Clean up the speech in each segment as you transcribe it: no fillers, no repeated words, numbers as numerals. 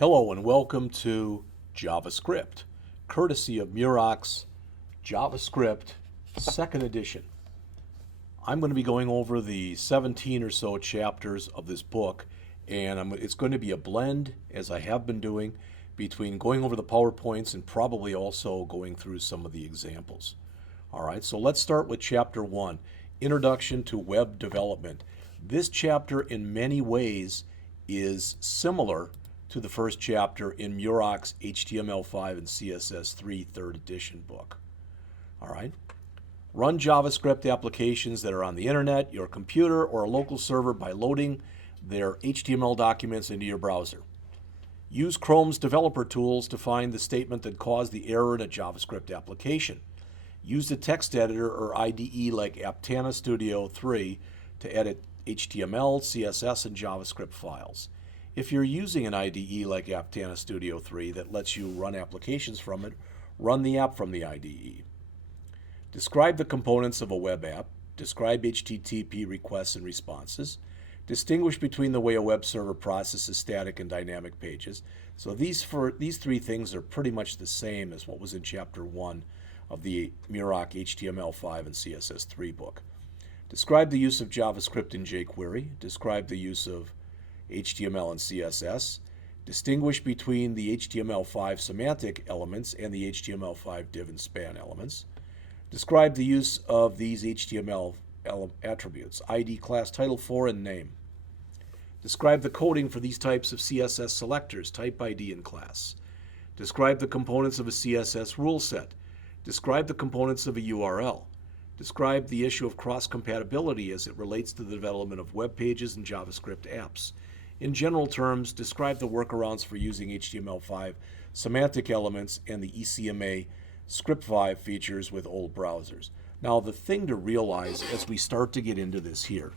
Hello and welcome to JavaScript, courtesy of Muroc's JavaScript 2nd edition. I'm going to be going over the 17 or so chapters of this book, and it's going to be a blend, as I have been doing, between going over the PowerPoints and probably also going through some of the examples. All right, so let's start with Chapter 1, Introduction to Web Development. This chapter in many ways is similar to the first chapter in Muroc's HTML5 and CSS3 3rd edition book. All right. Run JavaScript applications that are on the internet, your computer, or a local server by loading their HTML documents into your browser. Use Chrome's developer tools to find the statement that caused the error in a JavaScript application. Use the text editor or IDE like Aptana Studio 3 to edit HTML, CSS, and JavaScript files. If you're using an IDE like Aptana Studio 3 that lets you run applications from it, run the app from the IDE. Describe the components of a web app. Describe HTTP requests and responses. Distinguish between the way a web server processes static and dynamic pages. So these three things are pretty much the same as what was in Chapter 1 of the Muroc HTML5 and CSS3 book. Describe the use of JavaScript in jQuery. Describe the use of HTML and CSS. Distinguish between the HTML5 semantic elements and the HTML5 div and span elements. Describe the use of these HTML attributes, ID, class, title, for, and name. Describe the coding for these types of CSS selectors, type ID and class. Describe the components of a CSS rule set. Describe the components of a URL. Describe the issue of cross-compatibility as it relates to the development of web pages and JavaScript apps. In general terms, describe the workarounds for using HTML5 semantic elements and the ECMA Script 5 features with old browsers. Now, the thing to realize as we start to get into this here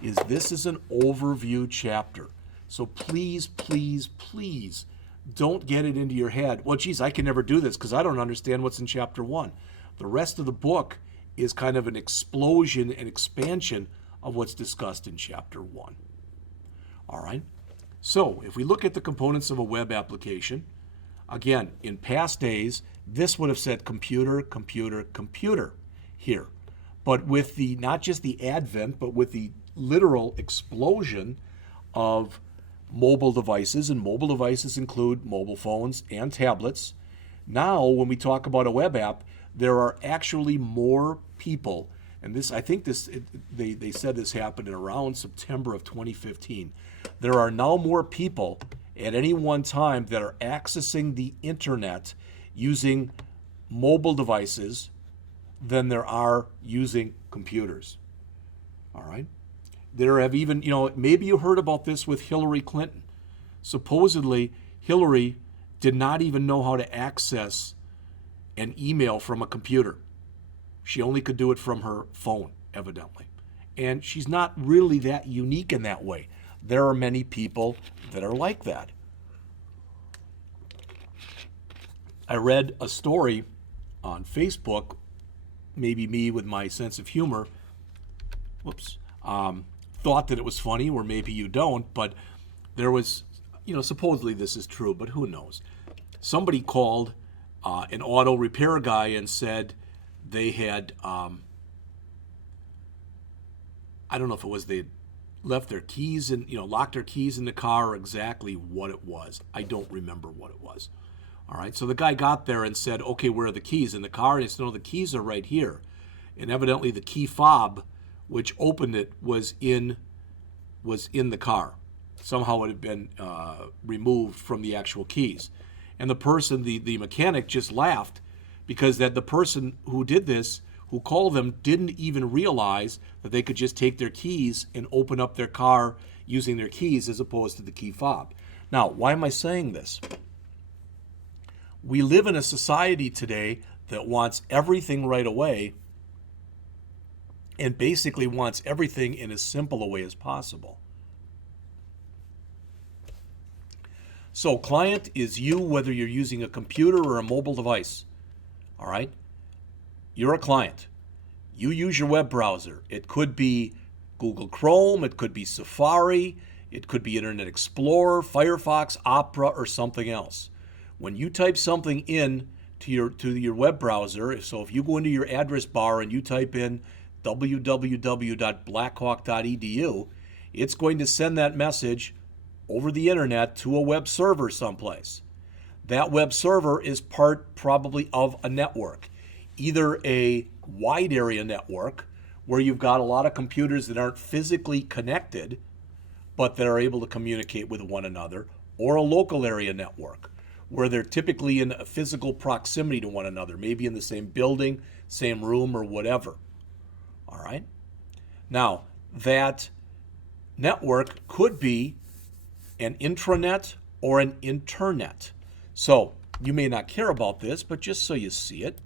is this is an overview chapter. So please, please, please don't get it into your head, well, geez, I can never do this because I don't understand what's in Chapter 1. The rest of the book is kind of an explosion and expansion of what's discussed in Chapter 1. All right, so if we look at the components of a web application, again, in past days, this would have said computer, computer, computer here. But with the, not just the advent, but with the literal explosion of mobile devices, and mobile devices include mobile phones and tablets, now when we talk about a web app, there are actually more people, and this, I think this, they said this happened in around September of 2015. There are now more people at any one time that are accessing the internet using mobile devices than there are using computers. All right? There have even, maybe you heard about this with Hillary Clinton. Supposedly, Hillary did not even know how to access an email from a computer. She only could do it from her phone, evidently. And she's not really that unique in that way. There are many people that are like that. I read a story on Facebook, maybe me with my sense of humor, thought that it was funny, or maybe you don't, but there was, supposedly this is true, but who knows. Somebody called an auto repair guy and said they had, I don't know if it was they left their keys and, locked their keys in the car, or exactly what it was. I don't remember what it was. All right, so the guy got there and said, okay, where are the keys in the car? And he said, no, the keys are right here. And evidently the key fob, which opened it, was in the car. Somehow it had been removed from the actual keys. And the person, the mechanic, just laughed because that the person who did this, who called them, didn't even realize that they could just take their keys and open up their car using their keys as opposed to the key fob. Now, why am I saying this? We live in a society today that wants everything right away and basically wants everything in as simple a way as possible. So client is you, whether you're using a computer or a mobile device. All right? You're a client. You use your web browser. It could be Google Chrome. It could be Safari. It could be Internet Explorer, Firefox, Opera, or something else. When you type something in to your web browser, so if you go into your address bar and you type in www.blackhawk.edu, it's going to send that message over the internet to a web server someplace. That web server is part probably of a network, either a wide area network where you've got a lot of computers that aren't physically connected but that are able to communicate with one another, or a local area network where they're typically in a physical proximity to one another, maybe in the same building, same room, or whatever. All right? Now, that network could be an intranet or an internet. So you may not care about this, but just so you see it,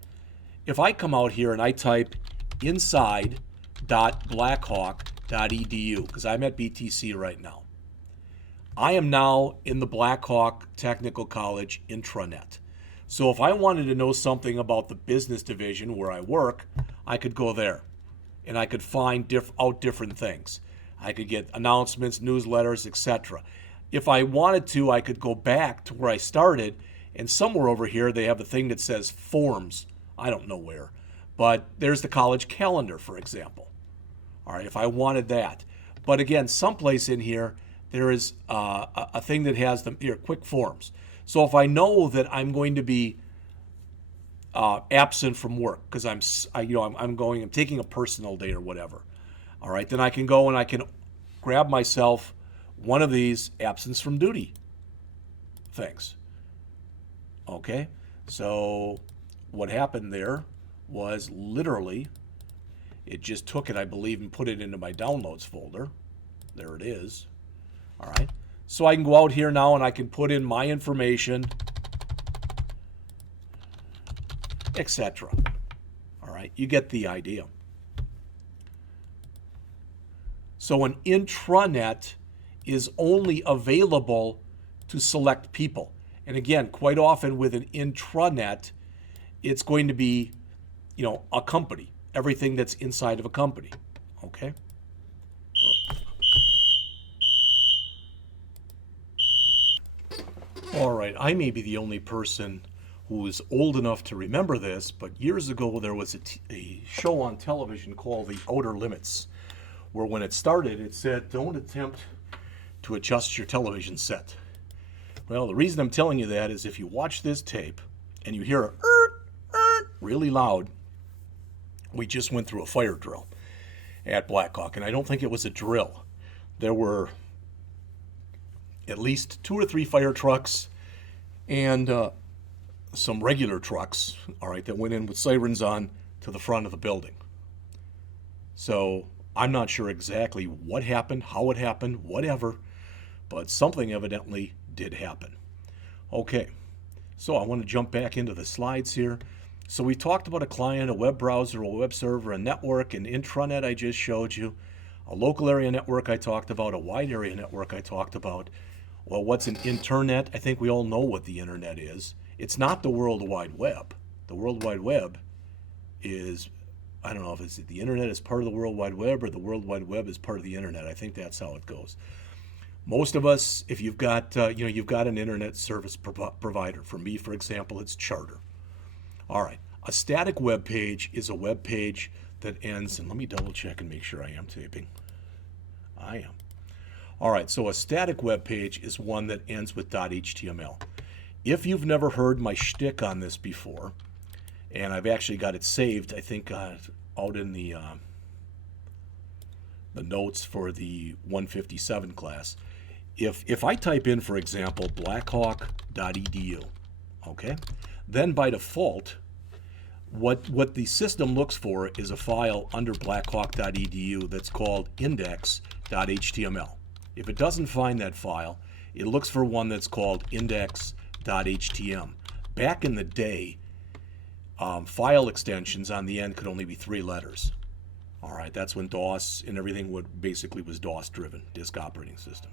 if I come out here and I type inside.blackhawk.edu, because I'm at BTC right now, I am now in the Blackhawk Technical College intranet. So if I wanted to know something about the business division where I work, I could go there and I could find out different things. I could get announcements, newsletters, etc. If I wanted to, I could go back to where I started, and somewhere over here they have a thing that says forms. I don't know where, but there's the college calendar, for example. All right, if I wanted that. But again, someplace in here, there is a thing that has them here, quick forms. So if I know that I'm going to be absent from work because I'm taking a personal day or whatever, all right, then I can go and I can grab myself one of these absence from duty things. Okay, so what happened there was literally it just took it, I believe, and put it into my downloads folder. There it is. All right, so I can go out here now and I can put in my information, etc. All right, you get the idea. So an intranet is only available to select people. And again, quite often with an intranet, it's going to be, a company, everything that's inside of a company. Okay? All right, I may be the only person who is old enough to remember this, but years ago there was a show on television called The Outer Limits, where when it started, it said, don't attempt to adjust your television set. Well, the reason I'm telling you that is if you watch this tape and you hear a really loud, we just went through a fire drill at Blackhawk, and I don't think it was a drill. There were at least 2 or 3 fire trucks and some regular trucks, all right, that went in with sirens on to the front of the building. So I'm not sure exactly what happened, how it happened, whatever, but something evidently did happen. Okay, so I want to jump back into the slides here. So we talked about a client, a web browser, a web server, a network, an intranet I just showed you, a local area network I talked about, a wide area network I talked about. Well, what's an internet? I think we all know what the internet is. It's not the World Wide Web. The World Wide Web is, I don't know if it's the internet is part of the World Wide Web or the World Wide Web is part of the internet. I think that's how it goes. Most of us, if you've got, you've got an internet service provider. For me, for example, it's Charter. All right, a static web page is a web page that ends, and let me double check and make sure I am taping. I am. All right, so a static web page is one that ends with .html. If you've never heard my shtick on this before, and I've actually got it saved, I think out in the notes for the 157 class. If I type in, for example, blackhawk.edu, okay, then by default, what the system looks for is a file under blackhawk.edu that's called index.html. If it doesn't find that file, it looks for one that's called index.htm. Back in the day, file extensions on the end could only be 3 letters. All right, that's when DOS and everything basically was DOS driven, disk operating system.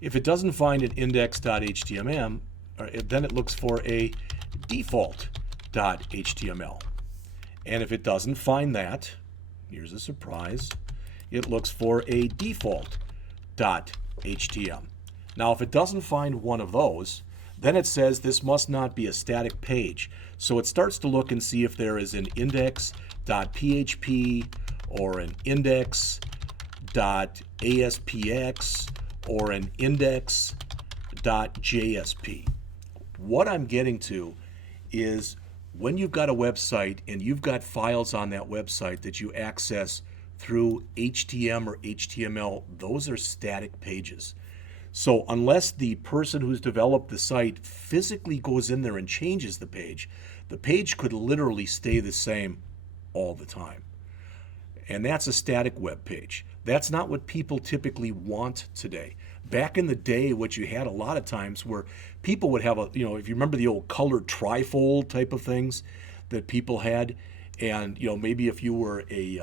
If it doesn't find an index.html, then it looks for a default.html. And if it doesn't find that, here's a surprise, it looks for a default .htm. Now, if it doesn't find one of those, then it says this must not be a static page. So it starts to look and see if there is an index.php or an index.aspx or an index.jsp. What I'm getting to is when you've got a website and you've got files on that website that you access through HTML or HTML, those are static pages. So unless the person who's developed the site physically goes in there and changes the page could literally stay the same all the time. And that's a static web page. That's not what people typically want today. Back in the day, what you had a lot of times where people would have if you remember the old colored trifold type of things that people had, and maybe if you were a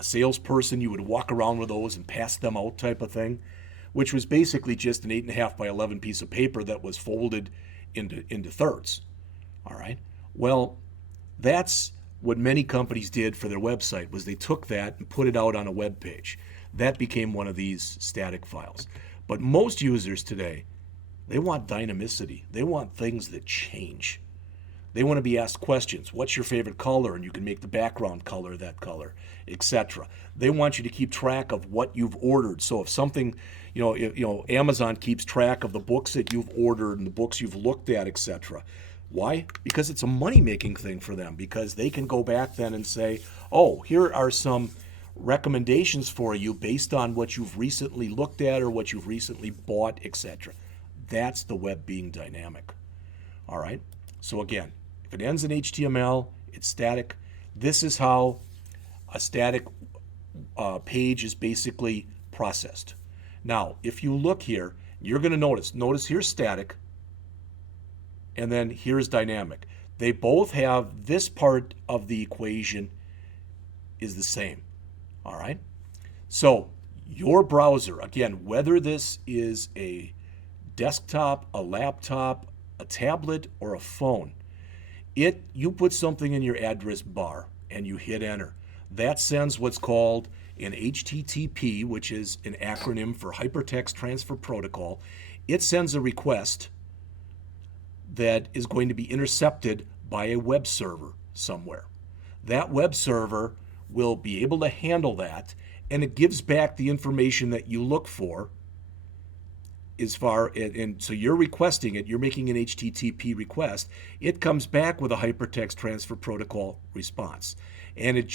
salesperson, you would walk around with those and pass them out type of thing, which was basically just an 8.5 by 11 piece of paper that was folded into thirds. All right. Well, that's what many companies did for their website, was they took that and put it out on a web page. That became one of these static files. But most users today, they want dynamicity. They want things that change. They want to be asked questions. What's your favorite color? And you can make the background color that color, etc. They want you to keep track of what you've ordered. So if something, Amazon keeps track of the books that you've ordered and the books you've looked at, etc. Why? Because it's a money-making thing for them, because they can go back then and say, oh, here are some recommendations for you based on what you've recently looked at or what you've recently bought, etc. That's the web being dynamic. All right? So again, if it ends in HTML, it's static. This is how a static page is basically processed. Now, if you look here, you're going to notice here's static, and then here's dynamic. They both have this part of the equation is the same. All right? So your browser, again, whether this is a desktop, a laptop, a tablet, or a phone, you put something in your address bar and you hit enter. That sends what's called an HTTP, which is an acronym for Hypertext Transfer Protocol. It sends a request that is going to be intercepted by a web server somewhere. That web server will be able to handle that, and it gives back the information that you look for and so you're requesting it, you're making an HTTP request, it comes back with a Hypertext Transfer Protocol response, and it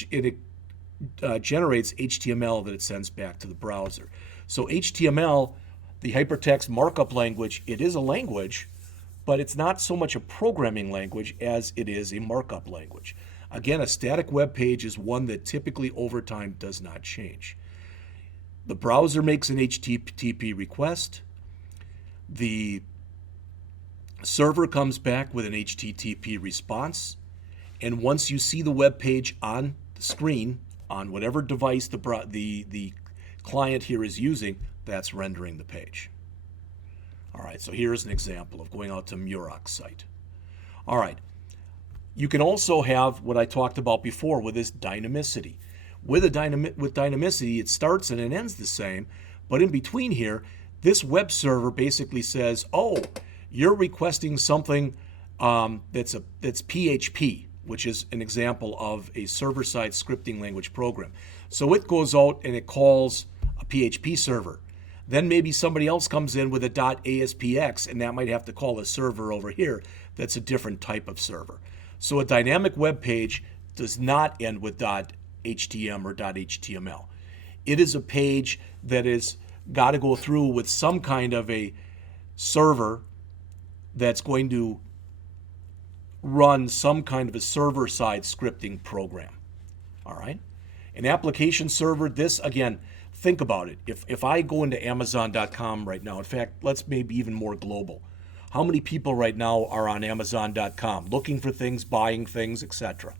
generates HTML that it sends back to the browser. So HTML, the hypertext markup language, it is a language, but it's not so much a programming language as it is a markup language. Again, a static web page is one that typically over time does not change. The browser makes an HTTP request. The server comes back with an HTTP response. And once you see the web page on the screen, on whatever device the client here is using, that's rendering the page. All right, so here's an example of going out to Murox's site. All right, you can also have what I talked about before with this dynamicity. With dynamicity, it starts and it ends the same, but in between here, this web server basically says, oh, you're requesting something that's PHP, which is an example of a server-side scripting language program. So it goes out and it calls a PHP server. Then maybe somebody else comes in with a .aspx, and that might have to call a server over here that's a different type of server. So a dynamic web page does not end with .htm or .html. It is a page that is got to go through with some kind of a server that's going to run some kind of a server-side scripting program. All right? An application server, this, again, think about it. If I go into Amazon.com right now, in fact, let's maybe even more global. How many people right now are on Amazon.com looking for things, buying things, etc.?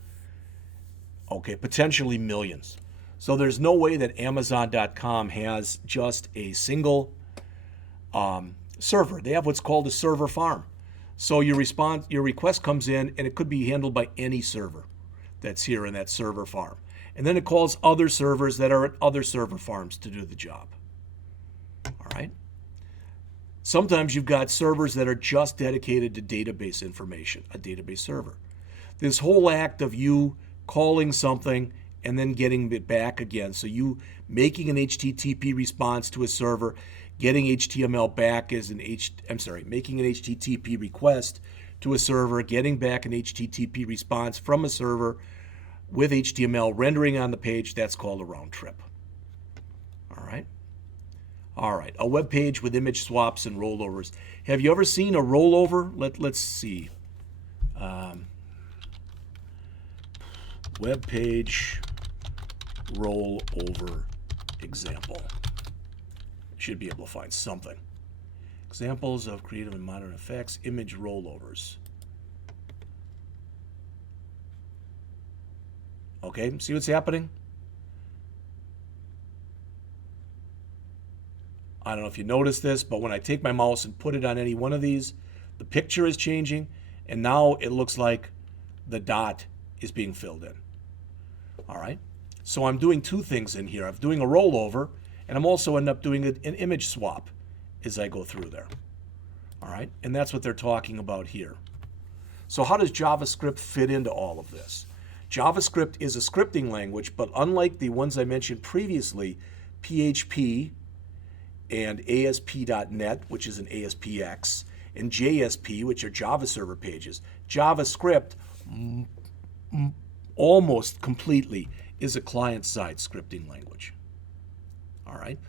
Okay, potentially millions. So there's no way that Amazon.com has just a single server. They have what's called a server farm. So your request comes in, and it could be handled by any server that's here in that server farm. And then it calls other servers that are at other server farms to do the job. All right. Sometimes you've got servers that are just dedicated to database information, a database server. This whole act of you calling something and then getting it back again, so you making an HTTP response to a server, getting HTML back as making an HTTP request to a server, getting back an HTTP response from a server with HTML rendering on the page, that's called a round trip. All right. All right, a web page with image swaps and rollovers. Have you ever seen a rollover? Let's see. Web page rollover example. Should be able to find something. Examples of creative and modern effects, image rollovers. Okay, see what's happening? I don't know if you noticed this, but when I take my mouse and put it on any one of these, the picture is changing, and now it looks like the dot is being filled in. All right, so I'm doing two things in here. I'm doing a rollover, and I'm also end up doing an image swap as I go through there. All right, and that's what they're talking about here. So how does JavaScript fit into all of this? JavaScript is a scripting language, but unlike the ones I mentioned previously, PHP and ASP.NET, which is an ASPX, and JSP, which are Java server pages, JavaScript almost completely is a client-side scripting language. All right?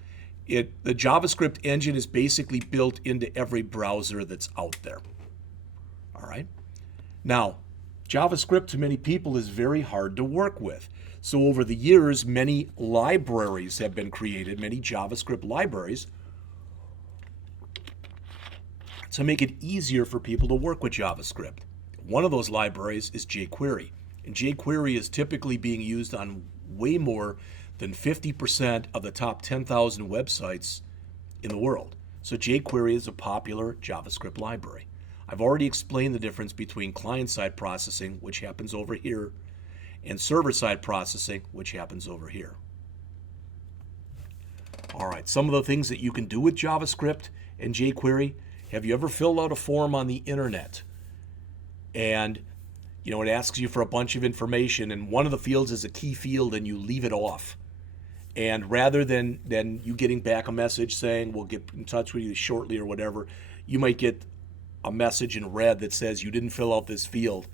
The JavaScript engine is basically built into every browser that's out there. All right? Now, JavaScript to many people is very hard to work with. So over the years, many libraries have been created, many JavaScript libraries, to make it easier for people to work with JavaScript. One of those libraries is jQuery. And jQuery is typically being used on way more than 50% of the top 10,000 websites in the world. So jQuery is a popular JavaScript library. I've already explained the difference between client-side processing, which happens over here, and server-side processing, which happens over here. All right, some of the things that you can do with JavaScript and jQuery. Have you ever filled out a form on the internet and it asks you for a bunch of information, and one of the fields is a key field and you leave it off? And rather than you getting back a message saying we'll get in touch with you shortly or whatever, you might get a message in red that says you didn't fill out this field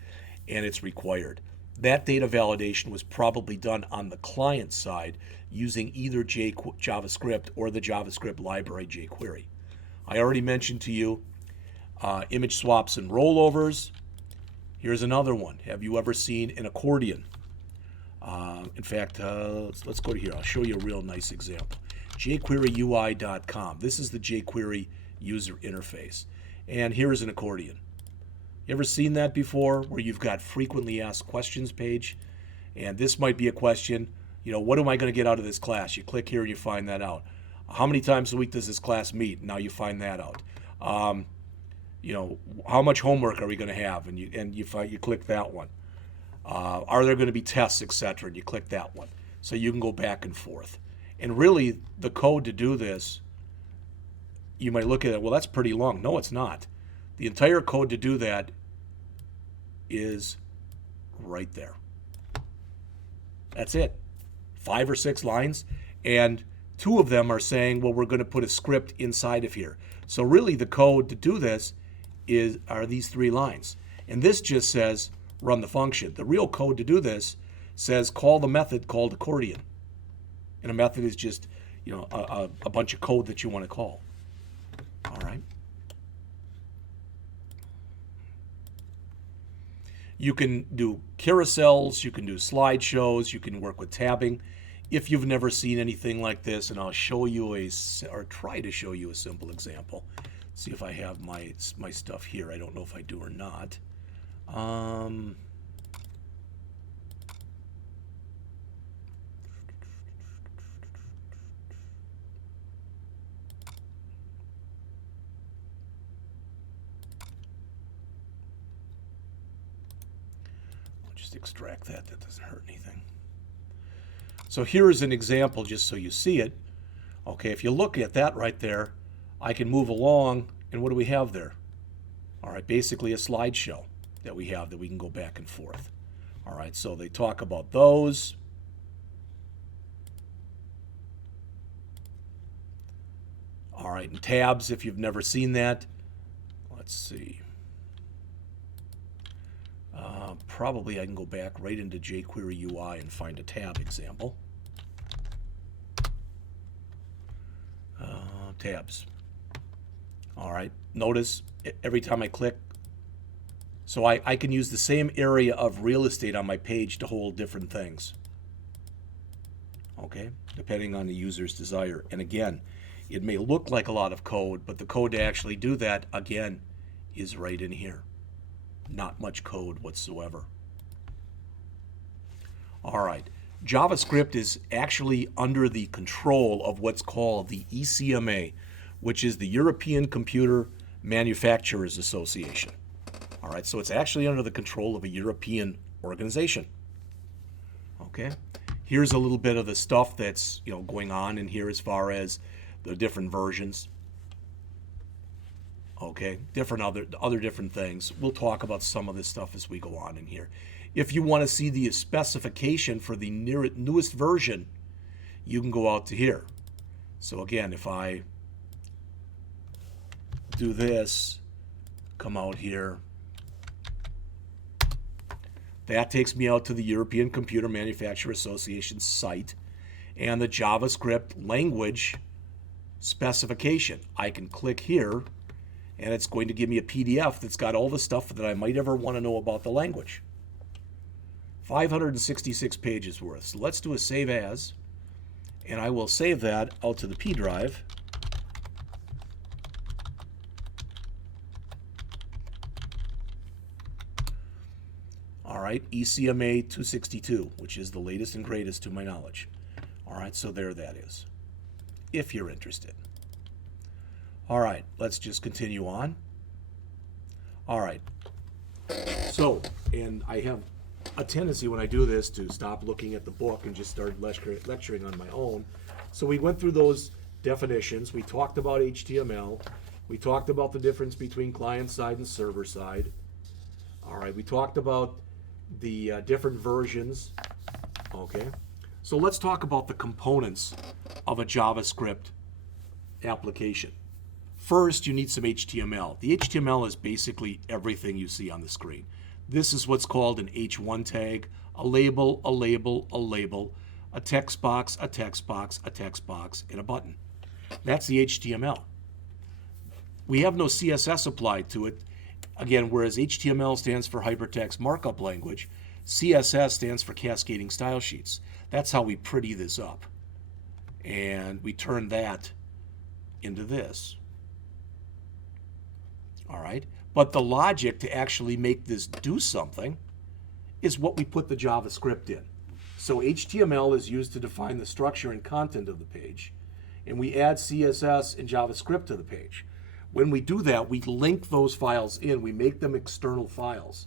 and it's required. That data validation was probably done on the client side using either JavaScript or the JavaScript library jQuery. I already mentioned to you image swaps and rollovers. Here's another one. Have you ever seen an accordion? In fact, let's go to here. I'll show you a real nice example. jQueryUI.com. This is the jQuery user interface. And here is an accordion. You ever seen that before, where you've got frequently asked questions page? And this might be a question, what am I going to get out of this class? You click here and you find that out. How many times a week does this class meet? Now you find that out. How much homework are we going to have? And you click that one. Are there going to be tests, etc.? And you click that one. So you can go back and forth. And really, the code to do this, you might look at it, well, that's pretty long. No, it's not. The entire code to do that is right there. That's it. 5 or 6 lines. And 2 of them are saying, well, we're going to put a script inside of here. So really, the code to do this are these 3 lines. And this just says, run the function. The real code to do this says, call the method called accordion. And a method is just, a bunch of code that you want to call. All right. You can do carousels, you can do slideshows, you can work with tabbing. If you've never seen anything like this, and I'll show you or try to show you a simple example. See if I have my stuff here. I don't know if I do or not. Just extract that. That doesn't hurt anything. So here is an example just so you see it. Okay, if you look at that right there, I can move along, and what do we have there? All right, basically a slideshow that we have that we can go back and forth. All right, so they talk about those. All right, and tabs, if you've never seen that. Let's see. Probably I can go back right into jQuery UI and find a tab example. Tabs. All right, notice every time I click, so I can use the same area of real estate on my page to hold different things. Okay, depending on the user's desire. And again, it may look like a lot of code, but the code to actually do that, again, is right in here. Not much code whatsoever. All right, JavaScript is actually under the control of what's called the ECMA, which is the European Computer Manufacturers Association. All right, so it's actually under the control of a European organization. Okay, here's a little bit of the stuff that's going on in here as far as the different versions. Okay, different other different things. We'll talk about some of this stuff as we go on in here. If you want to see the specification for the newest version, you can go out to here. So again, if I do this, come out here, that takes me out to the European Computer Manufacturer Association site and the JavaScript language specification. I can click here and it's going to give me a PDF that's got all the stuff that I might ever want to know about the language. 566 pages worth. So let's do a save as, and I will save that out to the P drive. All right, ECMA 262, which is the latest and greatest to my knowledge. All right, so there that is, if you're interested. All right, let's just continue on. All right, so, and I have a tendency when I do this to stop looking at the book and just start lecturing on my own. So we went through those definitions. We talked about HTML. We talked about the difference between client side and server side. All right, we talked about the different versions. Okay, so let's talk about the components of a JavaScript application. First, you need some HTML. The HTML is basically everything you see on the screen. This is what's called an H1 tag, a label, a label, a label, a text box, a text box, a text box, and a button. That's the HTML. We have no CSS applied to it. Again, whereas HTML stands for Hypertext Markup Language, CSS stands for Cascading Style Sheets. That's how we pretty this up. And we turn that into this. All right, but the logic to actually make this do something is what we put the JavaScript in. So HTML is used to define the structure and content of the page, and we add CSS and JavaScript to the page. When we do that, we link those files in. We make them external files.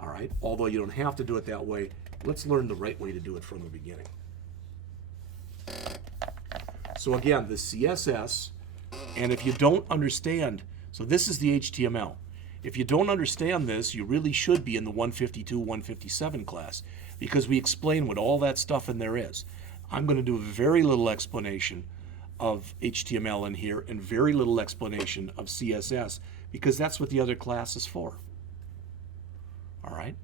All right, although you don't have to do it that way. Let's learn the right way to do it from the beginning. So again, the CSS, and if you don't understand, so this is the HTML. If you don't understand this, you really should be in the 152, 157 class because we explain what all that stuff in there is. I'm going to do very little explanation of HTML in here and very little explanation of CSS because that's what the other class is for. All right.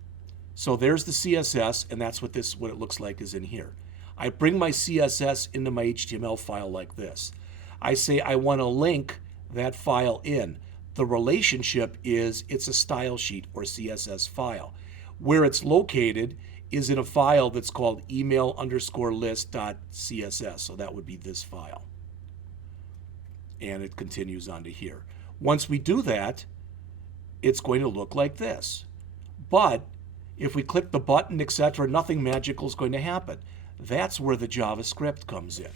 So there's the CSS, and that's what it looks like is in here. I bring my CSS into my HTML file like this. I say I want to link that file in. The relationship is it's a style sheet or CSS file. Where it's located is in a file that's called email_list.css. So that would be this file. And it continues on to here. Once we do that, it's going to look like this. But if we click the button, etc., nothing magical is going to happen. That's where the JavaScript comes in.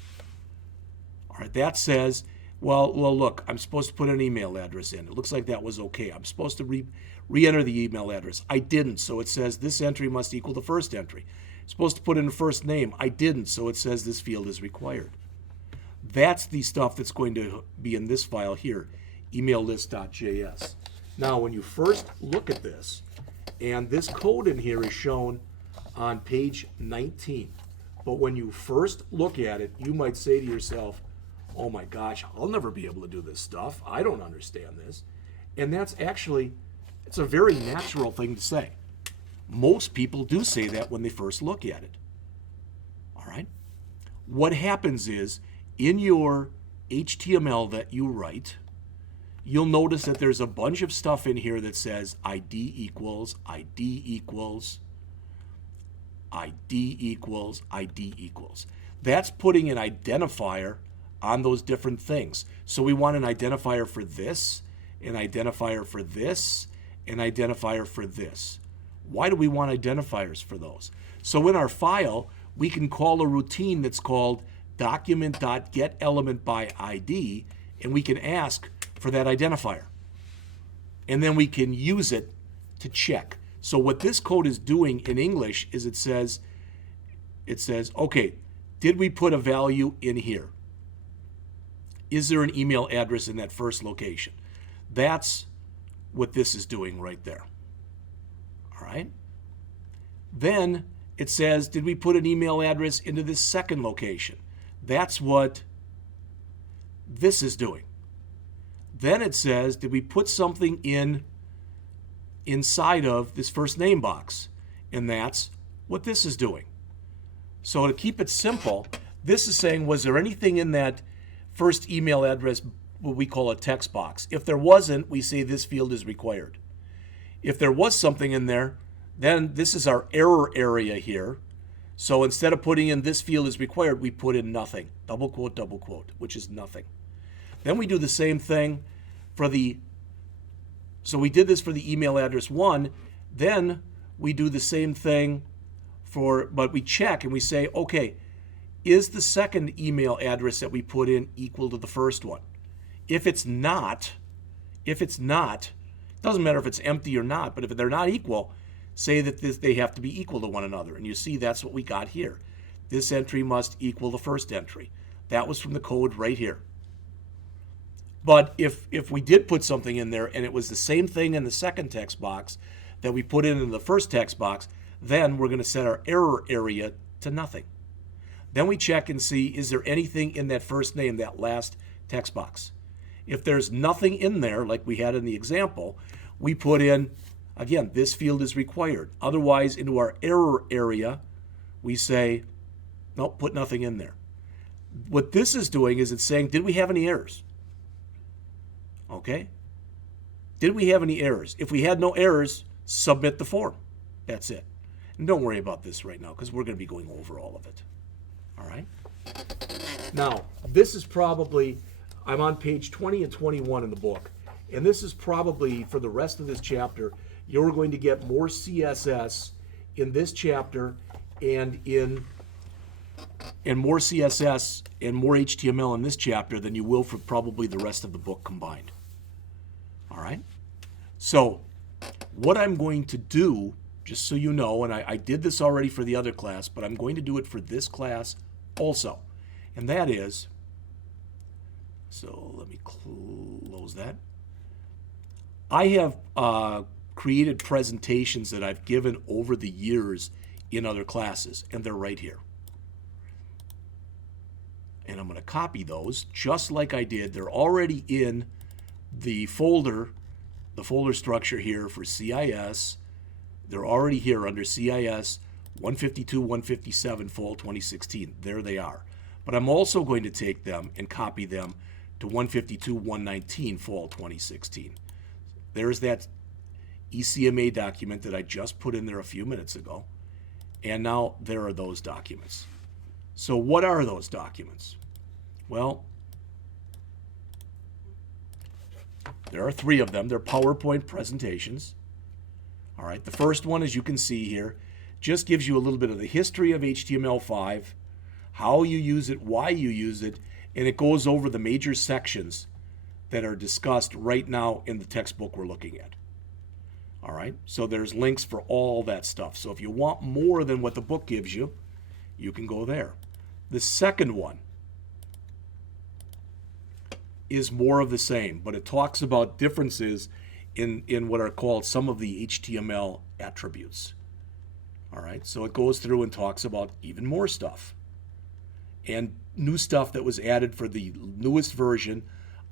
All right, that says, well, look, I'm supposed to put an email address in. It looks like that was okay. I'm supposed to re-enter the email address. I didn't, so it says this entry must equal the first entry. Supposed to put in a first name. I didn't, so it says this field is required. That's the stuff that's going to be in this file here, emaillist.js. Now, when you first look at this, and this code in here is shown on page 19, but when you first look at it, you might say to yourself, oh my gosh, I'll never be able to do this stuff. I don't understand this. And that's actually, it's a very natural thing to say. Most people do say that when they first look at it. All right? What happens is, in your HTML that you write, you'll notice that there's a bunch of stuff in here that says ID equals, ID equals, ID equals, ID equals. That's putting an identifier on those different things. So we want an identifier for this, an identifier for this, an identifier for this. Why do we want identifiers for those? So in our file, we can call a routine that's called document.getElementById, and we can ask for that identifier. And then we can use it to check. So what this code is doing in English is it says, okay, did we put a value in here? Is there an email address in that first location? That's what this is doing right there. All right? Then it says, did we put an email address into this second location? That's what this is doing. Then it says, did we put something inside of this first name box? And that's what this is doing. So to keep it simple, this is saying, was there anything in that first email address, what we call a text box? If there wasn't, we say this field is required. If there was something in there, then this is our error area here. So instead of putting in this field is required, we put in nothing, double quote, which is nothing. Then we do the same thing for so we did this for the email address 1, then we do the same thing but we check and we say, okay, is the second email address that we put in equal to the first one? If it's not, it doesn't matter if it's empty or not, but if they're not equal, say that they have to be equal to one another. And you see that's what we got here. This entry must equal the first entry. That was from the code right here. But if we did put something in there and it was the same thing in the second text box that we put in the first text box, then we're going to set our error area to nothing. Then we check and see, is there anything in that first name, that last text box? If there's nothing in there, like we had in the example, we put in, again, this field is required. Otherwise, into our error area, we say, no, put nothing in there. What this is doing is it's saying, did we have any errors? Okay? Did we have any errors? If we had no errors, submit the form. That's it. And don't worry about this right now because we're going to be going over all of it. All right? Now, this is probably, I'm on page 20 and 21 in the book, and this is probably, for the rest of this chapter, you're going to get more CSS in this chapter and more CSS and more HTML in this chapter than you will for probably the rest of the book combined. All right? So what I'm going to do, just so you know, and I did this already for the other class, but I'm going to do it for this class also. And that is, so let me close that. I have created presentations that I've given over the years in other classes, and they're right here. And I'm going to copy those just like I did. They're already in the folder structure here for CIS. They're already here under CIS 152, 157, fall 2016. There they are. But I'm also going to take them and copy them to 152, 119, fall 2016. There's that ECMA document that I just put in there a few minutes ago. And now there are those documents. So what are those documents? Well, there are 3 of them. They're PowerPoint presentations. All right, the first one, as you can see here, just gives you a little bit of the history of HTML5, how you use it, why you use it, and it goes over the major sections that are discussed right now in the textbook we're looking at. All right, so there's links for all that stuff. So if you want more than what the book gives you, you can go there. The second one is more of the same, but it talks about differences in what are called some of the HTML attributes. All right, so it goes through and talks about even more stuff and new stuff that was added for the newest version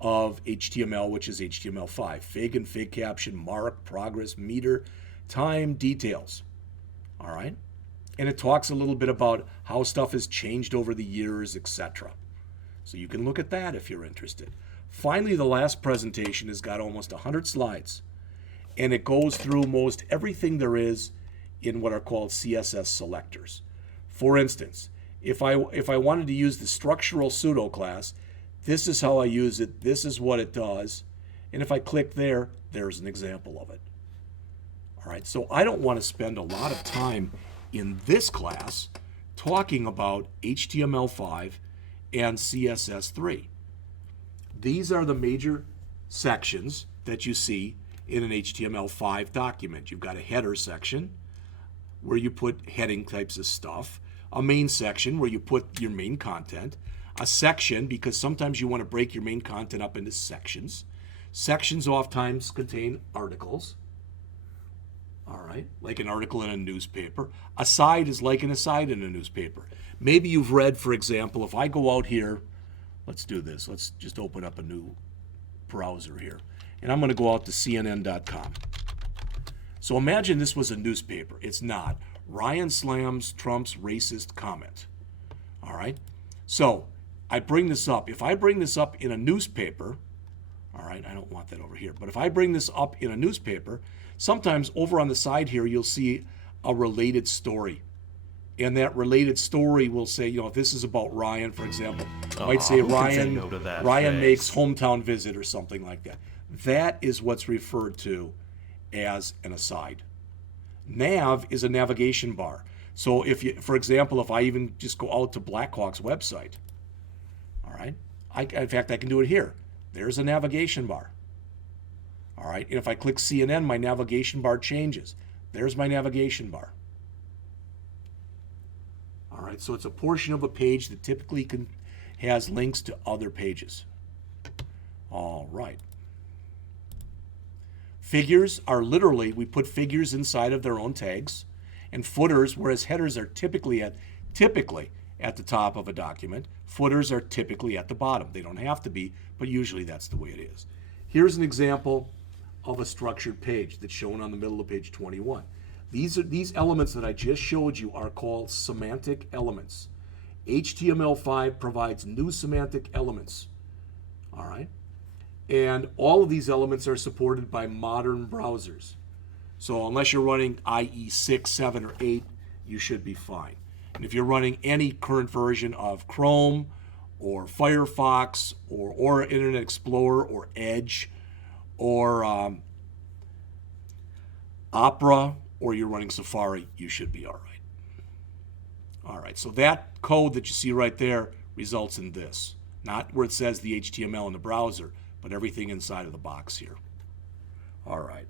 of HTML, which is HTML5. Fig and fig caption, mark, progress, meter, time, details. All right, and it talks a little bit about how stuff has changed over the years, etc. So you can look at that if you're interested. Finally, the last presentation has got almost 100 slides, and it goes through most everything there is in what are called CSS selectors. For instance, if I wanted to use the structural pseudo class, this is how I use it, this is what it does, and if I click there, there's an example of it. All right, so I don't want to spend a lot of time in this class talking about HTML5 and CSS3. These are the major sections that you see in an HTML5 document. You've got a header section where you put heading types of stuff, a main section where you put your main content, a section because sometimes you want to break your main content up into sections. Sections oftentimes contain articles, all right, like an article in a newspaper. A side is like an aside in a newspaper. Maybe you've read, for example, if I go out here, let's do this. Let's just open up a new browser here. And I'm going to go out to CNN.com. So imagine this was a newspaper. It's not. Ryan slams Trump's racist comment. All right? So I bring this up. If I bring this up in a newspaper, all right, I don't want that over here, but if I bring this up in a newspaper, sometimes over on the side here, you'll see a related story. And that related story will say, you know, if this is about Ryan, for example, it might say Ryan makes hometown visit or something like that. That is what's referred to as an aside. Nav is a navigation bar. So if you, for example, if I even just go out to Blackhawk's website, all right, in fact, I can do it here. There's a navigation bar. All right, and if I click CNN, my navigation bar changes. There's my navigation bar. All right, so it's a portion of a page that typically has links to other pages. All right. Figures are literally, we put figures inside of their own tags, and footers, whereas headers are typically at the top of a document, footers are typically at the bottom. They don't have to be, but usually that's the way it is. Here's an example of a structured page that's shown on the middle of page 21. These elements that I just showed you are called semantic elements. HTML5 provides new semantic elements. All right? And all of these elements are supported by modern browsers. So unless you're running IE 6, 7, or 8, you should be fine. And if you're running any current version of Chrome or Firefox or Internet Explorer or Edge or Opera, or you're running Safari, you should be all right. All right, so that code that you see right there results in this. Not where it says the HTML in the browser, but everything inside of the box here. All right.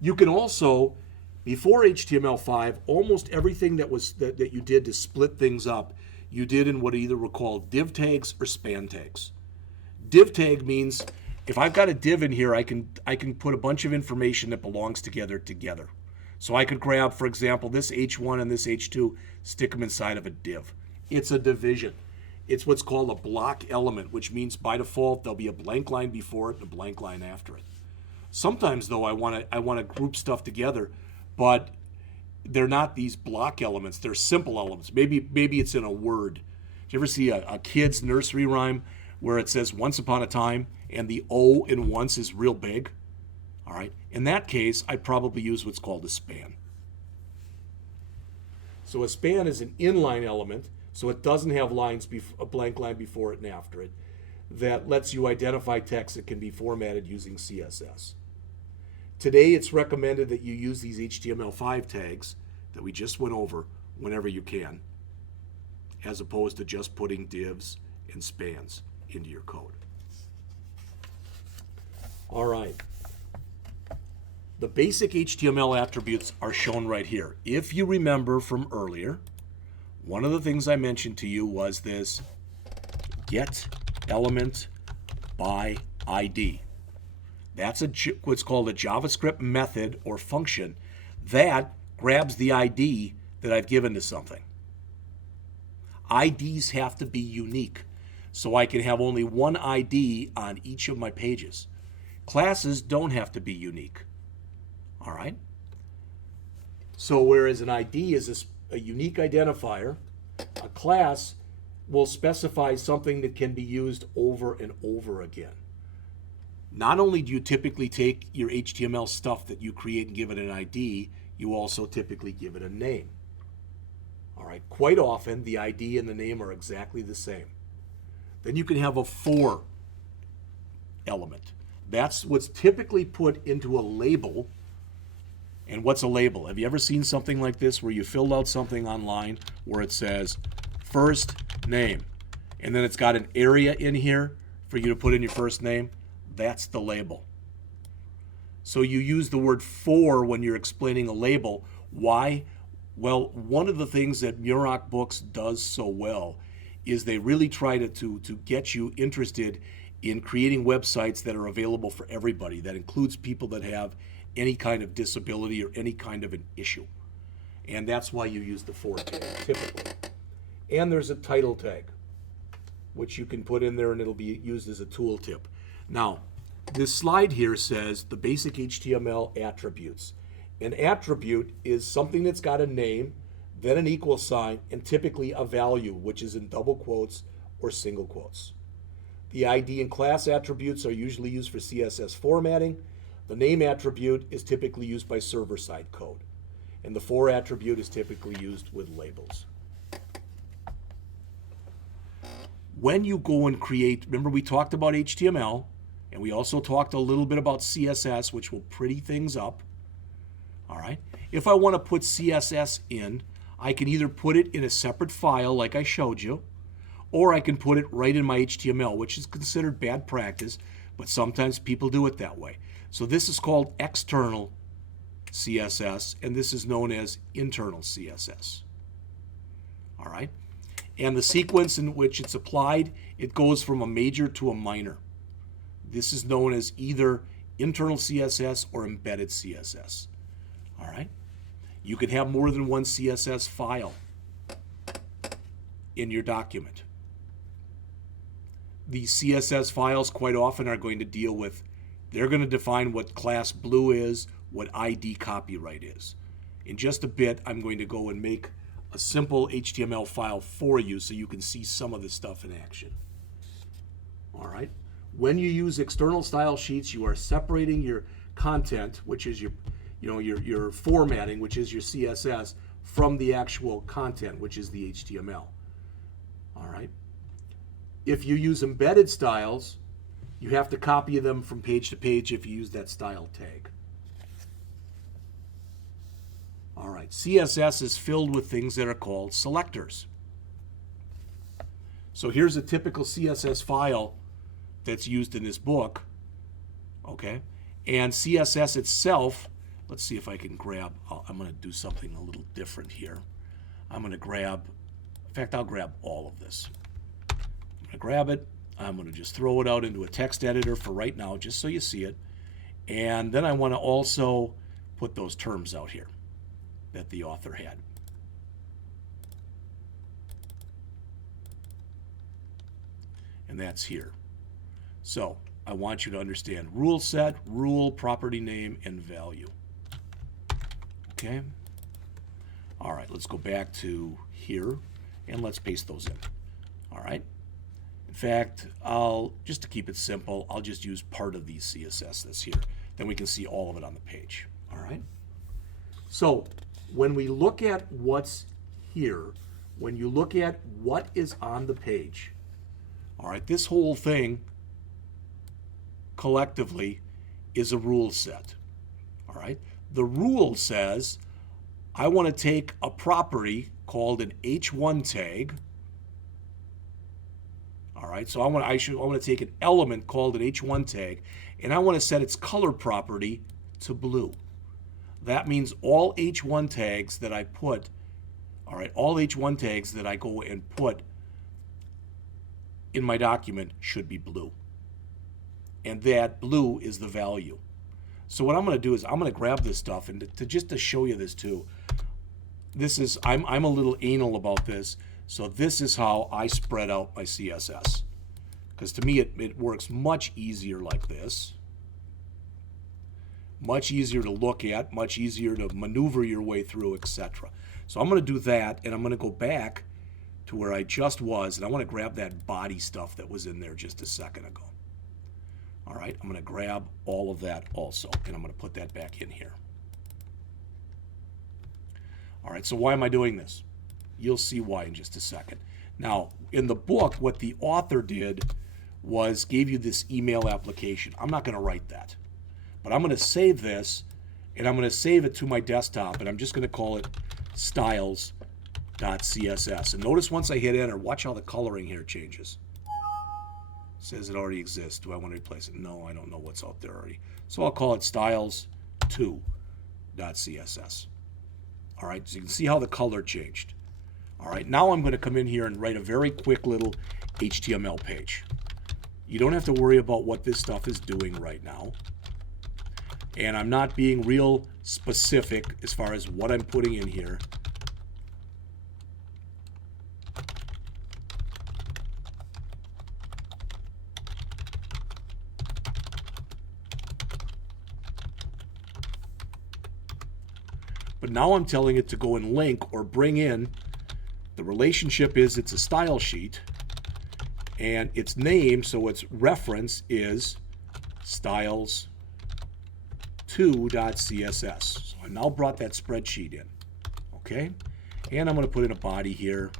You can also, before HTML5, almost everything that you did to split things up, you did in what either were called div tags or span tags. Div tag means if I've got a div in here, I can put a bunch of information that belongs together. So I could grab, for example, this H1 and this H2, stick them inside of a div. It's a division. It's what's called a block element, which means by default there'll be a blank line before it and a blank line after it. Sometimes though I want to group stuff together, but they're not these block elements. They're simple elements. Maybe it's in a word. Do you ever see a kid's nursery rhyme where it says once upon a time and the O in once is real big? All right. In that case, I'd probably use what's called a span. So a span is an inline element, so it doesn't have a blank line before it and after it, that lets you identify text that can be formatted using CSS. Today, it's recommended that you use these HTML5 tags that we just went over whenever you can, as opposed to just putting divs and spans into your code. All right. The basic HTML attributes are shown right here. If you remember from earlier, one of the things I mentioned to you was this get element by ID. That's what's called a JavaScript method or function that grabs the ID that I've given to something. IDs have to be unique, so I can have only one ID on each of my pages. Classes don't have to be unique. All right? So whereas an ID is a unique identifier, a class will specify something that can be used over and over again. Not only do you typically take your HTML stuff that you create and give it an ID, you also typically give it a name. All right, quite often the ID and the name are exactly the same. Then you can have a for element. That's what's typically put into a label. And what's a label? Have you ever seen something like this where you filled out something online where it says first name, and then it's got an area in here for you to put in your first name? That's the label. So you use the word for when you're explaining a label. Why? Well, one of the things that Muroc Books does so well is they really try to get you interested in creating websites that are available for everybody. That includes people that have any kind of disability or any kind of an issue. And that's why you use the for tag typically. And there's a title tag, which you can put in there and it'll be used as a tooltip. Now, this slide here says the basic HTML attributes. An attribute is something that's got a name, then an equal sign, and typically a value, which is in double quotes or single quotes. The ID and class attributes are usually used for CSS formatting. The name attribute is typically used by server-side code. And the for attribute is typically used with labels. When you go and create, remember we talked about HTML, and we also talked a little bit about CSS, which will pretty things up. All right. If I want to put CSS in, I can either put it in a separate file like I showed you, or I can put it right in my HTML, which is considered bad practice, but sometimes people do it that way. So this is called external CSS, and this is known as internal CSS. All right. And the sequence in which it's applied, it goes from a major to a minor. This is known as either internal CSS or embedded CSS. All right. You can have more than one CSS file in your document. These CSS files quite often are going to deal with, they're going to define what class blue is, what ID copyright is. In just a bit, I'm going to go and make a simple HTML file for you so you can see some of this stuff in action. All right. When you use external style sheets, you are separating your content, which is your formatting, which is your CSS, from the actual content, which is the HTML. All right. If you use embedded styles, you have to copy them from page to page if you use that style tag. All right. CSS is filled with things that are called selectors. So here's a typical CSS file that's used in this book. Okay. And CSS itself, let's see if I can grab, I'm going to do something a little different here. I'm going to grab, in fact, I'll grab all of this. I'm going to grab it. I'm going to just throw it out into a text editor for right now, just so you see it. And then I want to also put those terms out here that the author had. And that's here. So I want you to understand rule set, rule, property name, and value. Okay. All right, let's go back to here and let's paste those in. All right. In fact, just to keep it simple, I'll just use part of the CSS that's here. Then we can see all of it on the page. All right. So when we look at what's here, when you look at what is on the page, all right, this whole thing collectively is a rule set. All right. The rule says I want to take a property called an h1 tag. All right, so I want to take an element called an h1 tag, and I want to set its color property to blue. that means all H1 tags that I put, all right, all H1 tags that I go and put in my document should be blue. And that blue is the value. So what I'm going to do is I'm going to grab this stuff, and just to show you this too, this is, I'm a little anal about this, so this is how I spread out my CSS. Because to me it works much easier like this. Much easier to look at, much easier to maneuver your way through, etc. So I'm going to do that, and I'm going to go back to where I just was, and I want to grab that body stuff that was in there just a second ago. All right, I'm going to grab all of that also, and I'm going to put that back in here. All right, so why am I doing this? You'll see why in just a second. Now, in the book, what the author did was gave you this email application. I'm not going to write that, but I'm going to save this, and I'm going to save it to my desktop, and I'm just going to call it styles.css. And notice once I hit enter, watch how the coloring here changes. It says it already exists. Do I want to replace it? No, I don't know what's out there already. So I'll call it styles2.css. All right, so you can see how the color changed. All right, now I'm going to come in here and write a very quick little HTML page. You don't have to worry about what this stuff is doing right now. And I'm not being real specific as far as what I'm putting in here. But now I'm telling it to go and link or bring in, the relationship is it's a style sheet, and its name, so its reference is styles2.css. So I now brought that spreadsheet in, okay? And I'm going to put in a body here,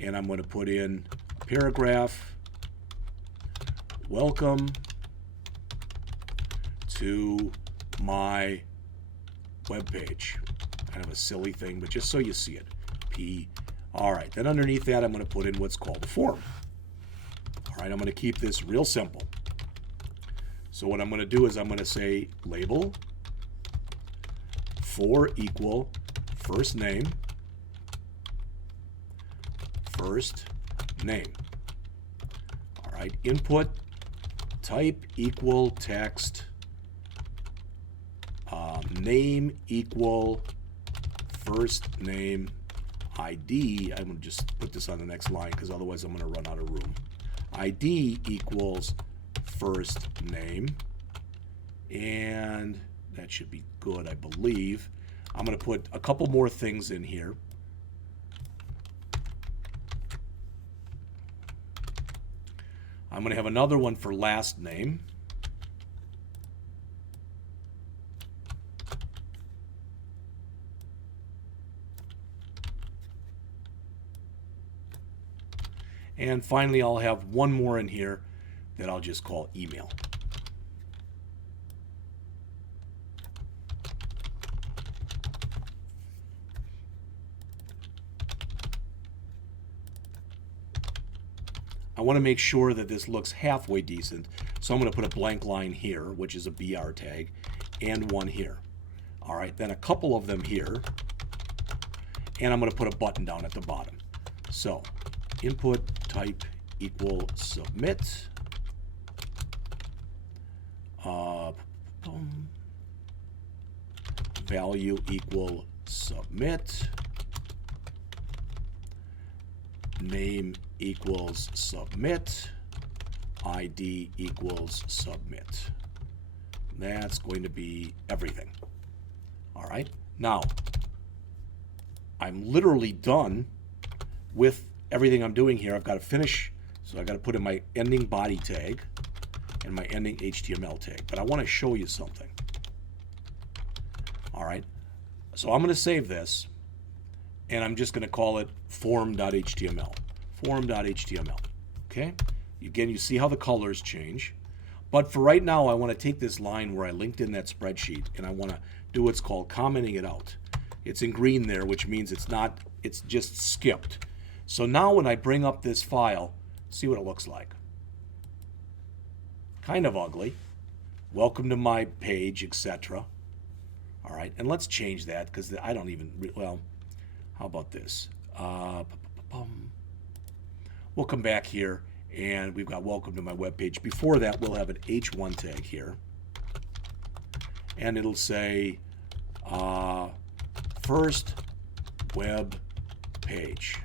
and I'm going to put in a paragraph. Welcome to my webpage. Kind of a silly thing, but just so you see it. All right, then underneath that, I'm going to put in what's called a form. All right, I'm going to keep this real simple. So what I'm going to do is I'm going to say label for equal first name. All right, input type equal text. Name equal first name ID. I'm going to just put this on the next line because otherwise I'm going to run out of room. ID equals first name, and that should be good, I believe. I'm going to put a couple more things in here. I'm going to have another one for last name. And finally, I'll have one more in here that I'll just call email. I want to make sure that this looks halfway decent, so I'm going to put a blank line here, which is a BR tag, and one here. All right, then a couple of them here, and I'm going to put a button down at the bottom. So input type equal submit. Value equal submit. Name equals submit. ID equals submit. That's going to be everything. All right. Now, I'm literally done with everything I'm doing here. I've got to finish, so I've got to put in my ending body tag and my ending HTML tag. But I want to show you something. All right. So I'm going to save this, and I'm just going to call it form.html. Form.html. Okay? Again, you see how the colors change. But for right now, I want to take this line where I linked in that spreadsheet, and I want to do what's called commenting it out. It's in green there, which means it's just skipped. So now when I bring up this file, see what it looks like. Kind of ugly. Welcome to my page, etc. All right, and let's change that because I don't even, well, how about this? We'll come back here and we've got welcome to my web page. Before that, we'll have an H1 tag here. And it'll say first web page.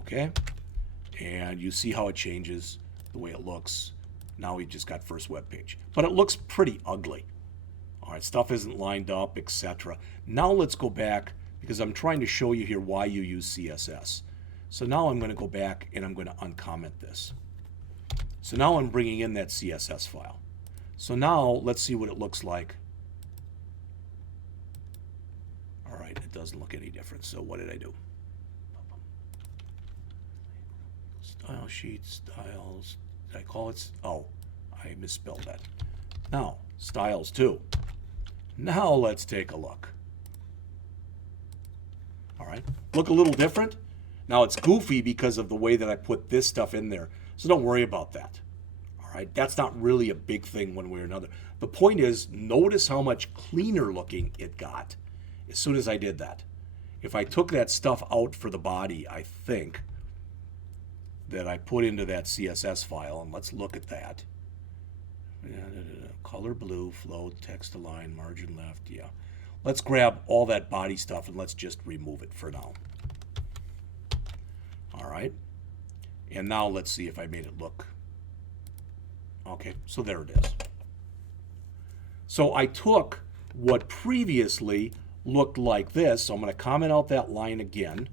Okay? And you see how it changes the way it looks. Now we've just got first web page. But it looks pretty ugly. All right, stuff isn't lined up, etc. Now let's go back because I'm trying to show you here why you use CSS. So now I'm going to go back and I'm going to uncomment this. So now I'm bringing in that CSS file. So now let's see what it looks like. All right, it doesn't look any different. So what did I do? Style sheet, styles. Did I call it? Oh, I misspelled that. Now, styles too. Now let's take a look. All right, look a little different. Now it's goofy because of the way that I put this stuff in there. So don't worry about that. All right, that's not really a big thing one way or another. The point is, notice how much cleaner looking it got as soon as I did that. If I took that stuff out for the body, I think that I put into that CSS file, and let's look at that. Color blue, float, text align, margin left, yeah. Let's grab all that body stuff and let's just remove it for now. All right. And now let's see if I made it look. Okay, so there it is. So I took what previously looked like this. So I'm going to comment out that line again.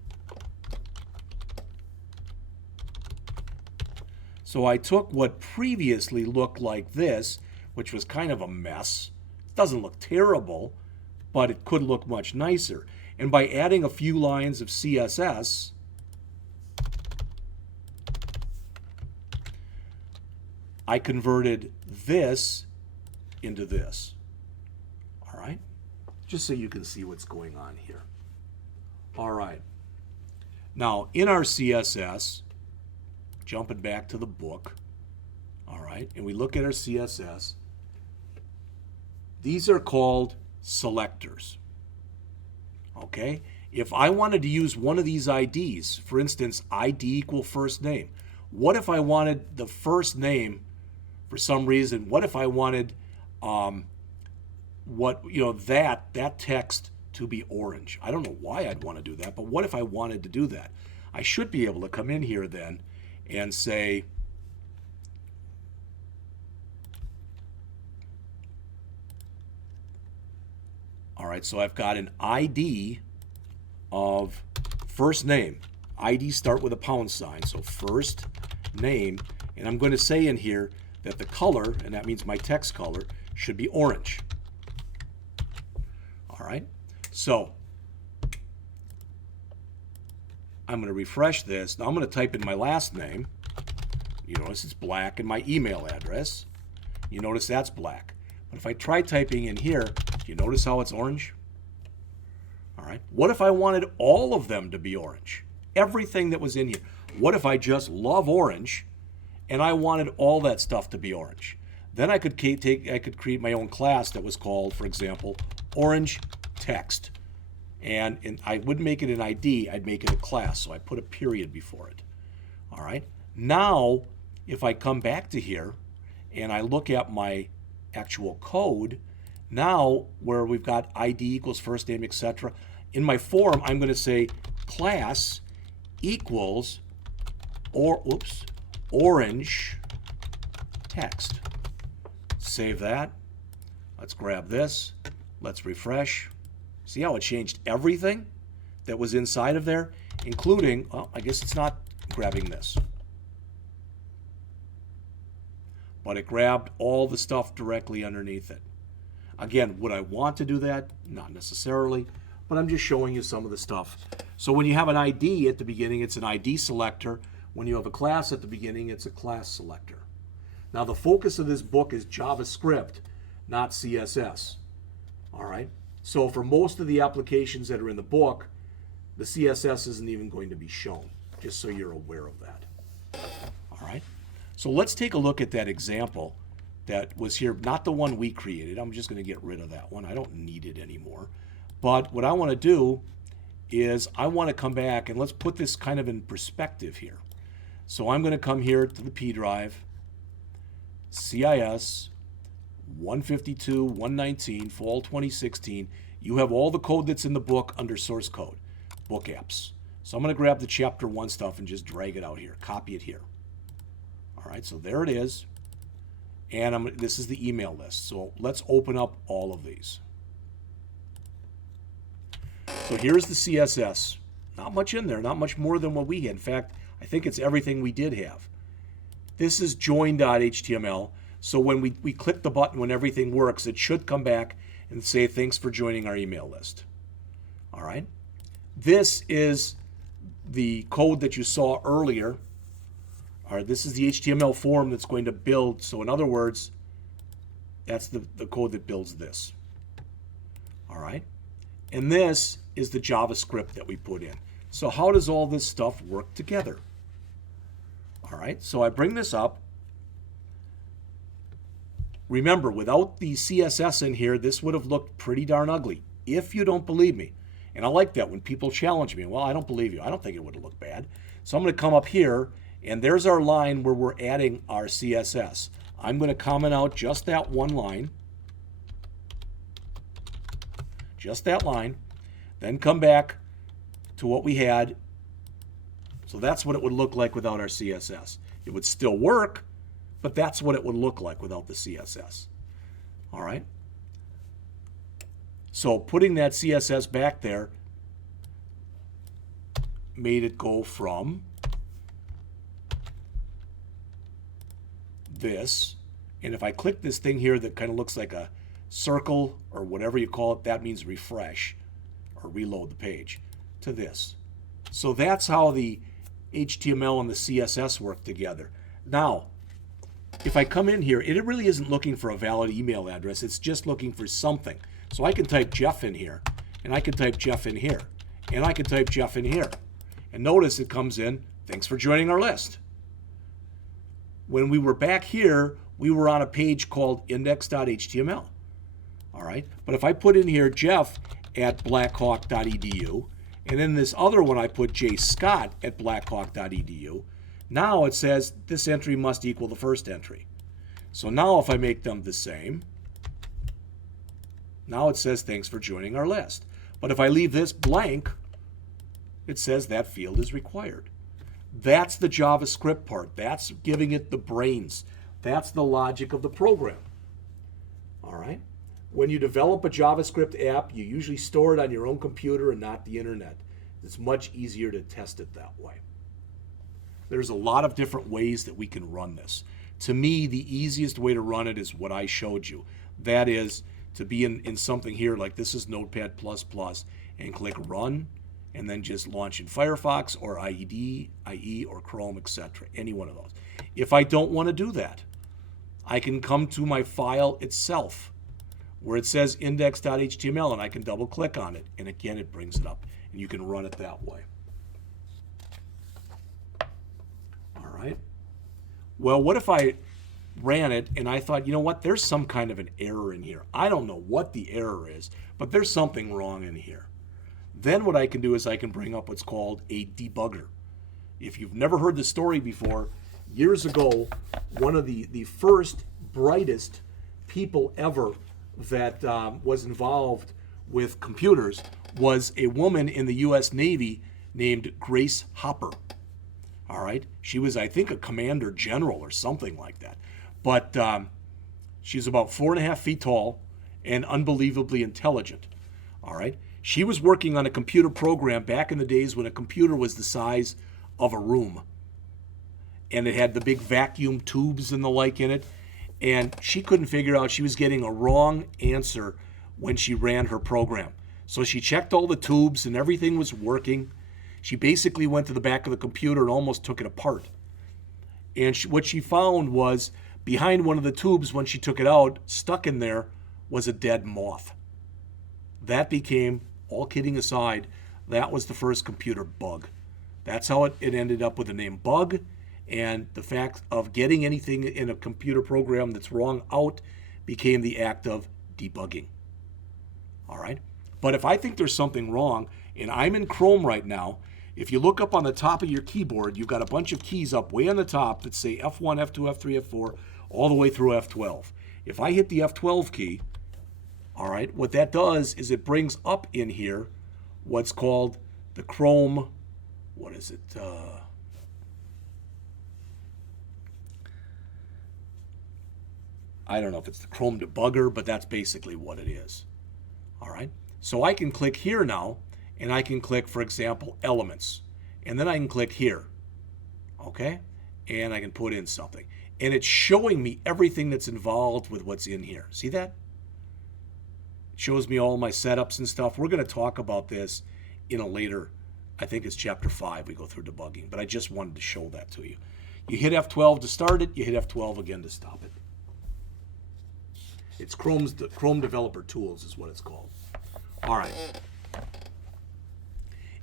So I took what previously looked like this, which was kind of a mess. It doesn't look terrible, but it could look much nicer. And by adding a few lines of CSS, I converted this into this. All right? Just so you can see what's going on here. All right. Now, in our CSS, jumping back to the book, all right, and we look at our CSS, these are called selectors. Okay? If I wanted to use one of these IDs, for instance, ID equal first name, what if I wanted the first name for some reason? What if I wanted that text to be orange? I don't know why I'd want to do that, but what if I wanted to do that? I should be able to come in here then and say, all right, so I've got an ID of first name. ID start with a pound sign, so first name, and I'm going to say in here that the color, and that means my text color, should be orange. All right, so I'm going to refresh this. Now I'm going to type in my last name. You notice it's black, and my email address. You notice that's black. But if I try typing in here, do you notice how it's orange? All right. What if I wanted all of them to be orange? Everything that was in here. What if I just love orange and I wanted all that stuff to be orange? Then I could create my own class that was called, for example, orange text. And I wouldn't make it an ID, I'd make it a class. So I put a period before it. All right. Now, if I come back to here and I look at my actual code, now where we've got ID equals first name, etc. In my form, I'm going to say class equals orange text. Save that. Let's grab this. Let's refresh. See how it changed everything that was inside of there, including, well, I guess it's not grabbing this. But it grabbed all the stuff directly underneath it. Again, would I want to do that? Not necessarily, but I'm just showing you some of the stuff. So when you have an ID at the beginning, it's an ID selector. When you have a class at the beginning, it's a class selector. Now the focus of this book is JavaScript, not CSS. All right? So for most of the applications that are in the book, the CSS isn't even going to be shown, just so you're aware of that. All right? So let's take a look at that example that was here, not the one we created. I'm just going to get rid of that one. I don't need it anymore. But what I want to do is I want to come back, and let's put this kind of in perspective here. So I'm going to come here to the P drive, CIS 152, 119, fall 2016. You have all the code that's in the book under source code, book apps. So I'm going to grab the chapter 1 stuff and just drag it out here, copy it here. All right, so there it is. And this is the email list. So let's open up all of these. So here's the CSS. Not much in there, not much more than what we had. In fact, I think it's everything we did have. This is join.html. So when we click the button, when everything works, it should come back and say, thanks for joining our email list. All right. This is the code that you saw earlier. All right, this is the HTML form that's going to build. So in other words, that's the code that builds this. All right. And this is the JavaScript that we put in. So how does all this stuff work together? All right, so I bring this up. Remember, without the CSS in here, this would have looked pretty darn ugly, if you don't believe me. And I like that when people challenge me. Well, I don't believe you. I don't think it would have looked bad. So I'm going to come up here, and there's our line where we're adding our CSS. I'm going to comment out just that one line. Just that line. Then come back to what we had. So that's what it would look like without our CSS. It would still work, but that's what it would look like without the CSS. All right. So putting that CSS back there made it go from this. And if I click this thing here that kind of looks like a circle or whatever you call it, that means refresh or reload the page, to this. So that's how the HTML and the CSS work together. Now, if I come in here, it really isn't looking for a valid email address. It's just looking for something. So I can type Jeff in here, and I can type Jeff in here, and I can type Jeff in here. And notice it comes in, thanks for joining our list. When we were back here, we were on a page called index.html. All right, but if I put in here Jeff at blackhawk.edu, and then this other one I put jscott at blackhawk.edu, now it says this entry must equal the first entry. So now if I make them the same, now it says thanks for joining our list. But if I leave this blank, it says that field is required. That's the JavaScript part. That's giving it the brains. That's the logic of the program. All right? When you develop a JavaScript app, you usually store it on your own computer and not the internet. It's much easier to test it that way. There's a lot of different ways that we can run this. To me, the easiest way to run it is what I showed you. That is to be in something here like this is Notepad++ and click Run, and then just launch in Firefox or IE or Chrome, etc. Any one of those. If I don't want to do that, I can come to my file itself where it says index.html, and I can double click on it, and again it brings it up, and you can run it that way. All right. Well, what if I ran it and I thought, you know what, there's some kind of an error in here. I don't know what the error is, but there's something wrong in here. Then what I can do is I can bring up what's called a debugger. If you've never heard the story before, years ago, one of the first brightest people ever that was involved with computers was a woman in the U.S. Navy named Grace Hopper. All right, she was, I think, a commander general or something like that. But she's about 4.5 feet tall and unbelievably intelligent. All right, she was working on a computer program back in the days when a computer was the size of a room, and it had the big vacuum tubes and the like in it. And she couldn't figure out, she was getting a wrong answer when she ran her program. So she checked all the tubes and everything was working. She basically went to the back of the computer and almost took it apart. And what she found was behind one of the tubes, when she took it out, stuck in there was a dead moth. That became, all kidding aside, that was the first computer bug. That's how it ended up with the name bug. and the fact of getting anything in a computer program that's wrong out became the act of debugging. All right? But if I think there's something wrong, and I'm in Chrome right now, if you look up on the top of your keyboard, you've got a bunch of keys up way on the top that say F1, F2, F3, F4, all the way through F12. If I hit the F12 key, all right, what that does is it brings up in here what's called the Chrome, what is it? I don't know if it's the Chrome debugger, but that's basically what it is. All right, so I can click here now, and I can click, for example, elements, and then I can click here, okay, and I can put in something, and it's showing me everything that's involved with what's in here. See that? It shows me all my setups and stuff. We're going to talk about this in a later, I think it's chapter 5, we go through debugging, but I just wanted to show that to you. You hit F12 to start it, you hit F12 again to stop it. It's Chrome Developer Tools is what it's called. All right.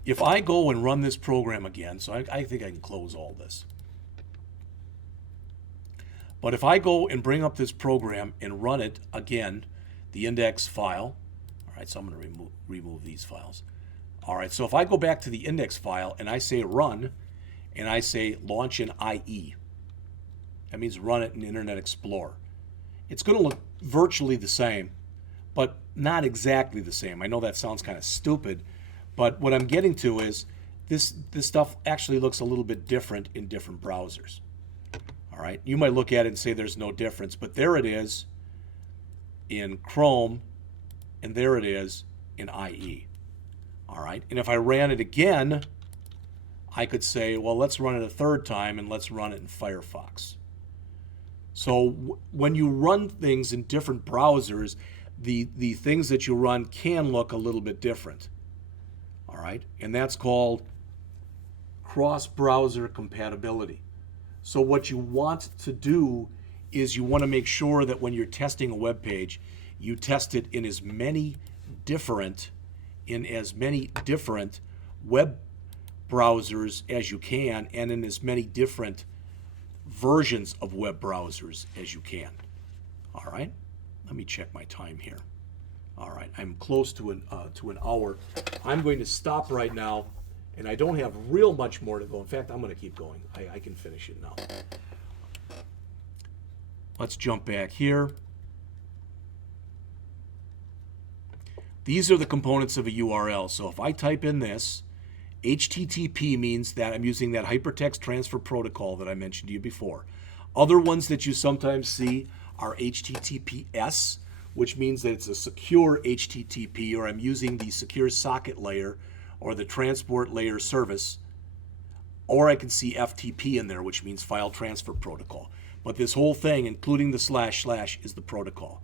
If I go and run this program again, so I think I can close all this. But if I go and bring up this program and run it again, the index file, all right, so I'm going to remove these files. All right, so if I go back to the index file and I say run, and I say launch in IE, that means run it in Internet Explorer. It's going to look virtually the same, but not exactly the same. I know that sounds kind of stupid, but what I'm getting to is this stuff actually looks a little bit different in different browsers. All right, you might look at it and say there's no difference, but there it is in Chrome, and there it is in IE. All right, and if I ran it again, I could say, well, let's run it a third time, and let's run it in Firefox. So when you run things in different browsers, the things that you run can look a little bit different. All right, and that's called cross-browser compatibility. So what you want to do is you want to make sure that when you're testing a web page, you test it in as many different web browsers as you can, and in as many different versions of web browsers as you can. All right, let me check my time here. All right, I'm close to an hour. I'm going to stop right now, and I don't have real much more to go. In fact, I'm going to keep going. I can finish it now. Let's jump back here. These are the components of a URL. So if I type in this, HTTP means that I'm using that hypertext transfer protocol that I mentioned to you before. Other ones that you sometimes see are HTTPS, which means that it's a secure HTTP, or I'm using the secure socket layer or the transport layer service, or I can see FTP in there, which means file transfer protocol. But this whole thing, including the // is the protocol.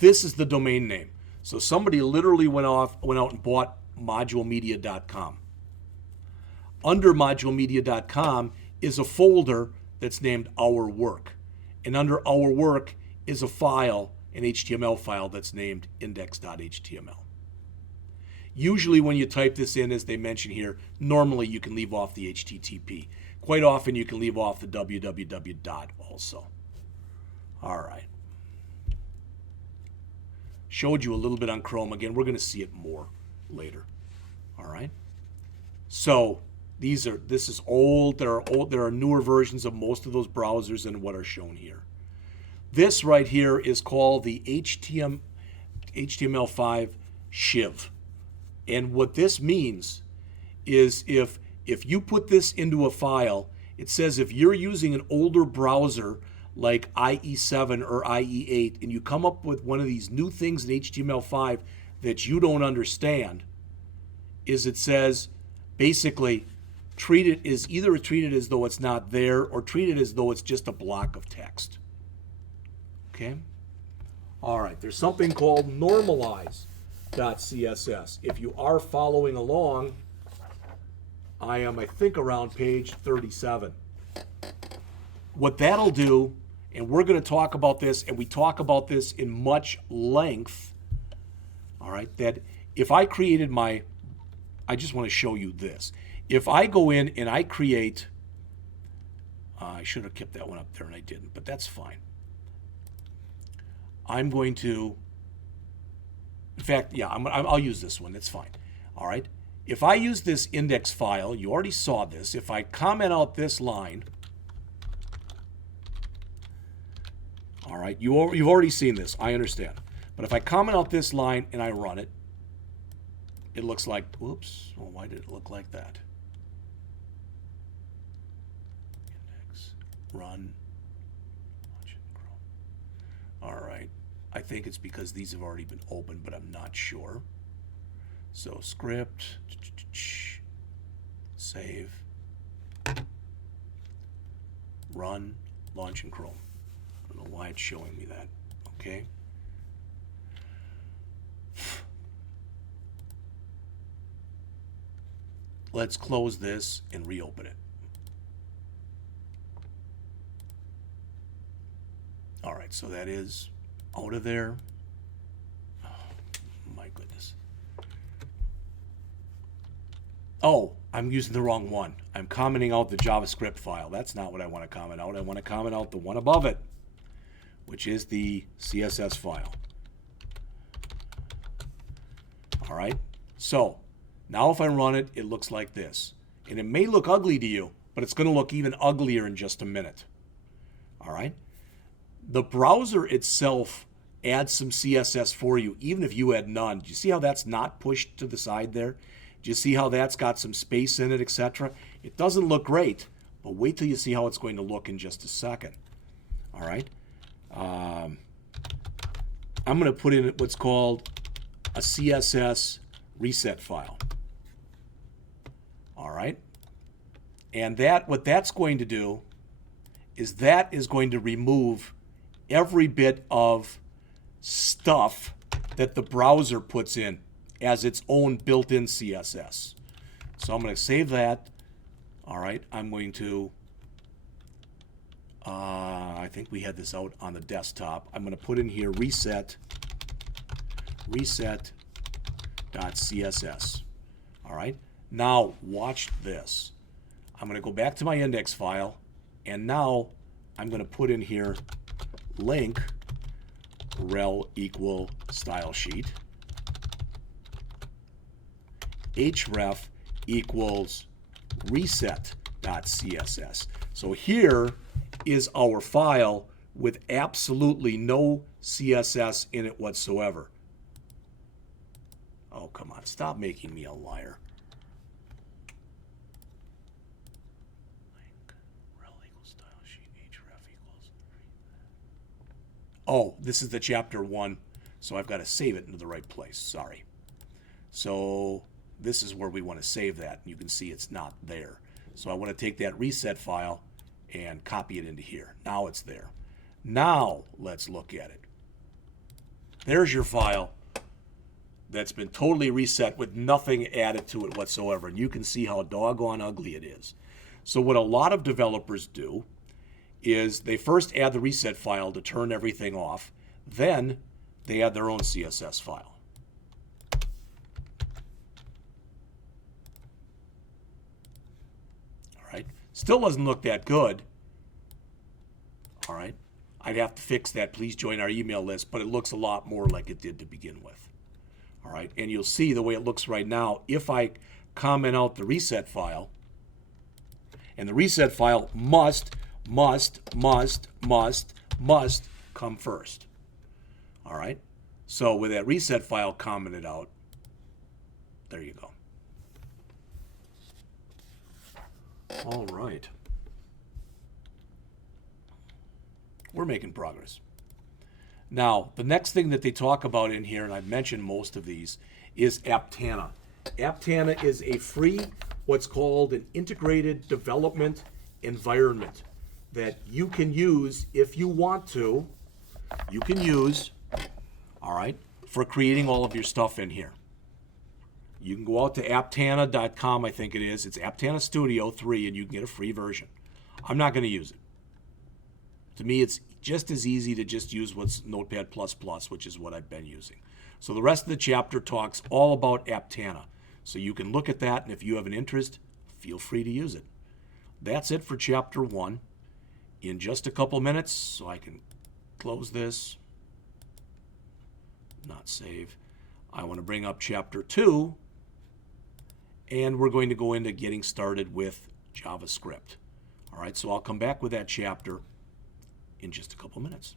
This is the domain name. So somebody literally went out and bought modulemedia.com. Under modulemedia.com is a folder that's named Our Work. And under Our Work is a file, an HTML file that's named index.html. Usually when you type this in, as they mention here, normally you can leave off the HTTP. Quite often you can leave off the www dot also. All right. Showed you a little bit on Chrome. Again, we're going to see it more later. All right. So this is old. There are newer versions of most of those browsers than what are shown here. This right here is called the HTML5 shiv. And what this means is if you put this into a file, it says if you're using an older browser like IE7 or IE8 and you come up with one of these new things in HTML5 that you don't understand, is it says basically treat it as though it's not there, or treat it as though it's just a block of text. Okay? All right, there's something called Normalized Dot Css. If you are following along, I am, I think, around page 37. What that'll do, and we're going to talk about this, and we talk about this in much length, all right, that if I created I just want to show you this. If I go in and I create, I should have kept that one up there and I didn't, but that's fine. I'm going to, in fact, yeah, I'll use this one. That's fine. All right. If I use this index file, you already saw this. If I comment out this line, all right, you've already seen this. I understand. But if I comment out this line and I run it, it looks like, whoops, well, why did it look like that? Index, run, all right. I think it's because these have already been opened, but I'm not sure. So script, save, run, launch in Chrome. I don't know why it's showing me that. Okay. Let's close this and reopen it. All right, so that is out of there. Oh, my goodness. Oh, I'm using the wrong one. I'm commenting out the JavaScript file. That's not what I want to comment out. I want to comment out the one above it, which is the CSS file. All right, so now if I run it, it looks like this. And it may look ugly to you, but it's going to look even uglier in just a minute. All right? The browser itself adds some CSS for you, even if you had none. Do you see how that's not pushed to the side there? Do you see how that's got some space in it, etc.? It doesn't look great, but wait till you see how it's going to look in just a second. All right? I'm going to put in what's called a CSS Reset File. All right? And what that's going to do is that is going to remove every bit of stuff that the browser puts in as its own built-in CSS. So I'm going to save that. All right, I'm going to, I think we had this out on the desktop. I'm going to put in here reset dot CSS. All right, now watch this. I'm going to go back to my index file, and now I'm going to put in here link rel equal style sheet href equals reset.css. So here is our file with absolutely no CSS in it whatsoever. Oh, come on, stop making me a liar. Oh, this is the chapter 1, so I've got to save it into the right place. Sorry. So this is where we want to save that. You can see it's not there. So I want to take that reset file and copy it into here. Now it's there. Now let's look at it. There's your file that's been totally reset with nothing added to it whatsoever. And you can see how doggone ugly it is. So what a lot of developers do is they first add the reset file to turn everything off. Then they add their own CSS file. All right. Still doesn't look that good. All right. I'd have to fix that. Please join our email list, but it looks a lot more like it did to begin with. All right. And you'll see the way it looks right now. If I comment out the reset file, and the reset file must come first. All right. So with that reset file commented out, there you go. All right. We're making progress. Now, the next thing that they talk about in here, and I've mentioned most of these, is Aptana. Aptana is a free, what's called an integrated development environment that you can use if you want to. You can use, all right, for creating all of your stuff in here. You can go out to aptana.com, I think it is. It's Aptana Studio 3, and you can get a free version. I'm not going to use it. To me, it's just as easy to just use what's Notepad++, which is what I've been using. So the rest of the chapter talks all about Aptana. So you can look at that, and if you have an interest, feel free to use it. That's it for Chapter 1. in just a couple minutes, so I can close this, not save. I want to bring up Chapter 2, and we're going to go into getting started with JavaScript. All right, so I'll come back with that chapter in just a couple minutes.